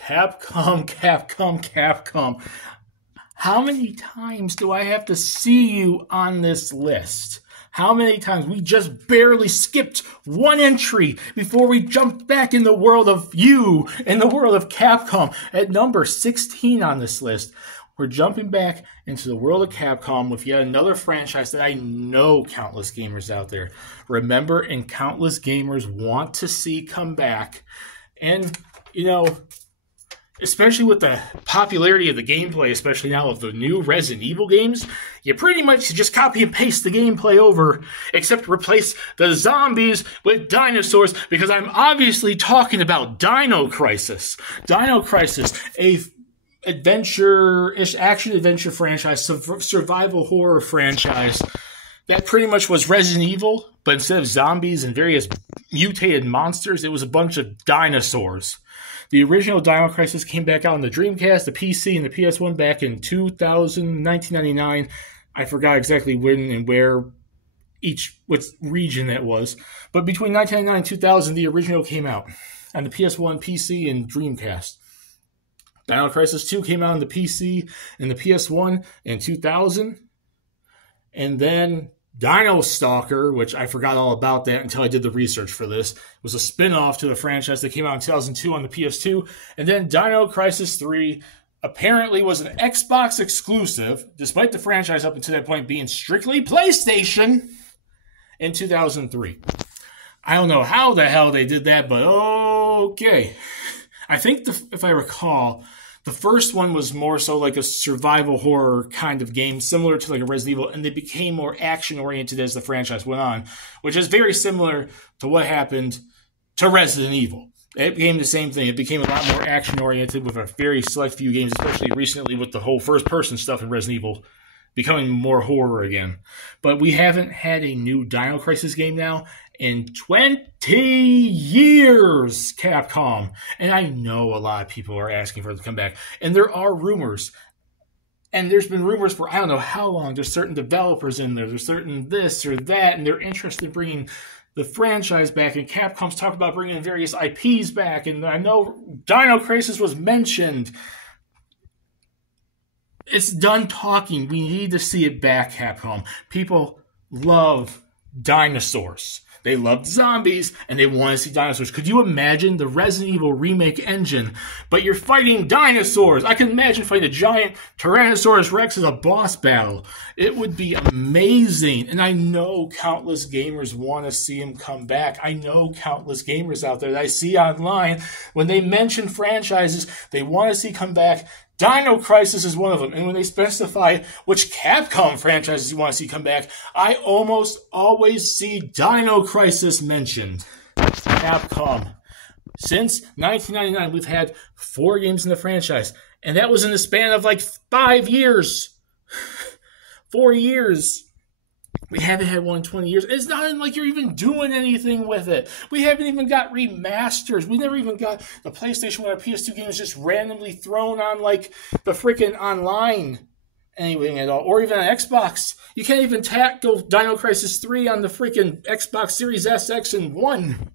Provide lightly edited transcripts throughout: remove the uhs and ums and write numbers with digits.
Capcom. How many times do I have to see you on this list? How many times? We just barely skipped one entry before we jumped back in the world of you, in the world of Capcom, at number 16 on this list. We're jumping back into the world of Capcom with yet another franchise that I know countless gamers out there remember and countless gamers want to see come back. And, you know, especially with the popularity of the gameplay, especially now of the new Resident Evil games, you pretty much just copy and paste the gameplay over, except replace the zombies with dinosaurs, because I'm obviously talking about Dino Crisis. Dino Crisis, a adventure-ish, action-adventure franchise, survival horror franchise that pretty much was Resident Evil, but instead of zombies and various mutated monsters, it was a bunch of dinosaurs. The original Dino Crisis came back out on the Dreamcast, the PC, and the PS1 back in 1999. I forgot exactly when and where what region that was. But between 1999 and 2000, the original came out on the PS1, PC, and Dreamcast. Dino Crisis 2 came out on the PC and the PS1 in 2000. And then Dino Stalker, which I forgot all about that until I did the research for this, was a spin-off to the franchise that came out in 2002 on the PS2. And then Dino Crisis 3 apparently was an Xbox exclusive, despite the franchise up until that point being strictly PlayStation, in 2003. I don't know how the hell they did that, but okay. I think, if I recall, the first one was more so like a survival horror kind of game, similar to like a Resident Evil, and they became more action-oriented as the franchise went on, which is very similar to what happened to Resident Evil. It became the same thing. It became a lot more action-oriented with a very select few games, especially recently with the whole first-person stuff in Resident Evil becoming more horror again. But we haven't had a new Dino Crisis game now in 20 years, Capcom. And I know a lot of people are asking for it to come back. And there are rumors. And there's been rumors for I don't know how long. There's certain developers in there. There's certain this or that. And they're interested in bringing the franchise back. And Capcom's talked about bringing various IPs back. And I know Dino Crisis was mentioned. It's done talking. We need to see it back, Capcom. People love dinosaurs. They love zombies, and they want to see dinosaurs. Could you imagine the Resident Evil remake engine, but you're fighting dinosaurs? I can imagine fighting a giant Tyrannosaurus Rex as a boss battle. It would be amazing, and I know countless gamers want to see him come back. I know countless gamers out there that I see online, when they mention franchises they want to see come back, Dino Crisis is one of them. And when they specify which Capcom franchises you want to see come back, I almost always see Dino Crisis mentioned. Capcom. Since 1999, we've had 4 games in the franchise. And that was in the span of like 5 years. 4 years. We haven't had one in 20 years. It's not even like you're even doing anything with it. We haven't even got remasters. We never even got the PlayStation when our PS2 game is just randomly thrown on like the freaking online anything at all. Or even on Xbox. You can't even tackle Dino Crisis 3 on the freaking Xbox Series S, X, and 1.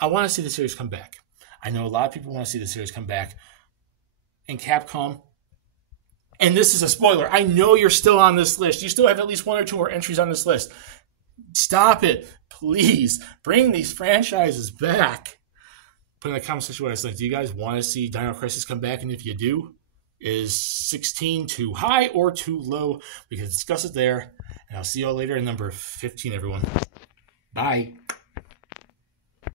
I want to see the series come back. I know a lot of people want to see the series come back. And Capcom, and this is a spoiler, I know you're still on this list. You still have at least 1 or 2 more entries on this list. Stop it. Please. Bring these franchises back. Put in the comment section what I said. Do you guys want to see Dino Crisis come back? And if you do, is 16 too high or too low? We can discuss it there. And I'll see you all later in number 15, everyone. Bye.